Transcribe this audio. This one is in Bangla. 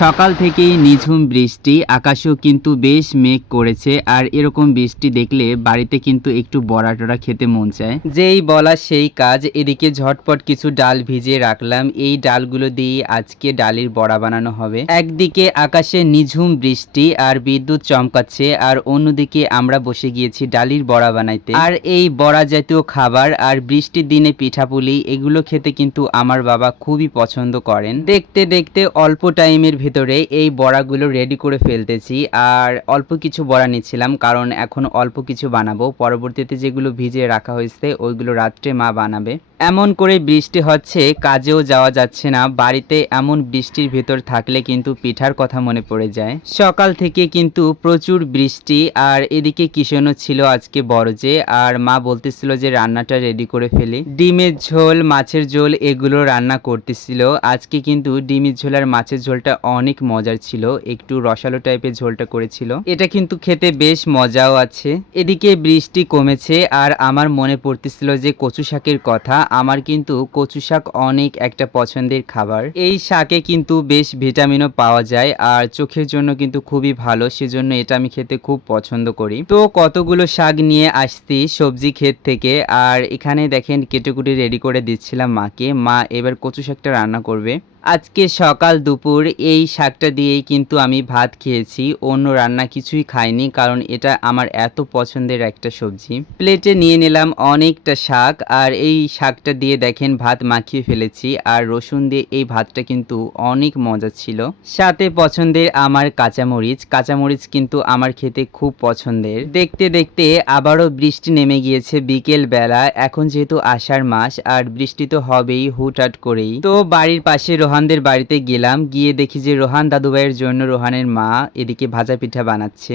সকাল থেকেই নিঝুম বৃষ্টি, আকাশেও কিন্তু বেশ মেঘ করেছে। আর এরকম বৃষ্টি দেখলে বাড়িতে কিন্তু একটু বড়া টড়া খেতে মন চায়। যেই বলা সেই কাজ, এদিকে ঝটপট কিছু ডাল ভিজিয়ে রাখলাম। এই ডালগুলো দিয়ে আজকে ডালের বড়া বানানো হবে। একদিকে আকাশে নিঝুম বৃষ্টি আর বিদ্যুৎ চমকাচ্ছে, আর অন্যদিকে আমরা বসে গিয়েছি ডালির বড়া বানাইতে। আর এই বড়া জাতীয় খাবার আর বৃষ্টির দিনে পিঠাপুলি এগুলো খেতে কিন্তু আমার বাবা খুবই পছন্দ করেন। দেখতে দেখতে অল্প টাইমের ভিতরে এই বড়াগুলো রেডি করে ফেলতেছি। আর অল্প কিছু বড়া নিচ্ছিলাম, কারণ এখন অল্প কিছু বানাবো। পরবর্তীতে যেগুলো ভিজিয়ে রাখা হয়েছে ওইগুলো রাত্রে মা বানাবে। এমন করে বৃষ্টি হচ্ছে, কাজেও যাওয়া যাচ্ছে না। বাড়িতে এমন বৃষ্টির ভেতর থাকলে কিন্তু পিঠার কথা মনে পড়ে যায়। সকাল থেকে কিন্তু প্রচুর বৃষ্টি, আর এদিকে কিষণও ছিল আজকে বড়জে। আর মা বলতেছিল যে রান্নাটা রেডি করে ফেলি। ডিমের ঝোল, মাছের ঝোল এগুলো রান্না করতেছিল। আজকে কিন্তু ডিমের ঝোল আর মাছের ঝোলটা অনেক মজার ছিল, একটু রসালো টাইপের ঝোলটা করেছিল। এটা কিন্তু খেতে বেশ মজাও আছে। এদিকে বৃষ্টি কমেছে, আর আমার মনে পড়তেছিল যে কচু শাকের কথা। আমার কিন্তু কচু শাক অনেক একটা পছন্দের খাবার। এই শাকে কিন্তু বেশ ভিটামিনও পাওয়া যায়, আর চোখের জন্য কিন্তু খুবই ভালো, সেজন্য এটা আমি খেতে খুব পছন্দ করি। তো কতগুলো শাক নিয়ে আসছি সবজি ক্ষেত থেকে, আর এখানে দেখেন কেটেকুটে রেডি করে দিচ্ছিলাম মাকে। মা এবার কচু শাকটা রান্না করবে। আজকে সকাল দুপুর এই শাকটা দিয়েই কিন্তু আমি ভাত খেয়েছি, অন্য রান্না কিছুই খাইনি, কারণ এটা আমার এত পছন্দের একটা সবজি। প্লেটে নিয়ে নিলাম অনেকটা শাক, আর এই শাকটা দিয়ে দেখেন ভাত মাখিয়ে ফেলেছি। আর রসুন দিয়ে এই ভাতটা কিন্তু অনেক মজা ছিল। সাথে পছন্দের আমার কাঁচামরিচ। কাঁচামরিচ কিন্তু আমার খেতে খুব পছন্দের। দেখতে দেখতে আবারও বৃষ্টি নেমে গিয়েছে বিকেল বেলা। এখন যেহেতু আষাঢ় মাস, আর বৃষ্টি তো হবেই হুটহাট করেই। তো বাড়ির পাশে রোহানদের বাড়িতে গেলাম, গিয়ে দেখি যে রোহান দাদুভাইয়ের জন্য রোহানের মা এদিকে ভাজা পিঠা বানাচ্ছে।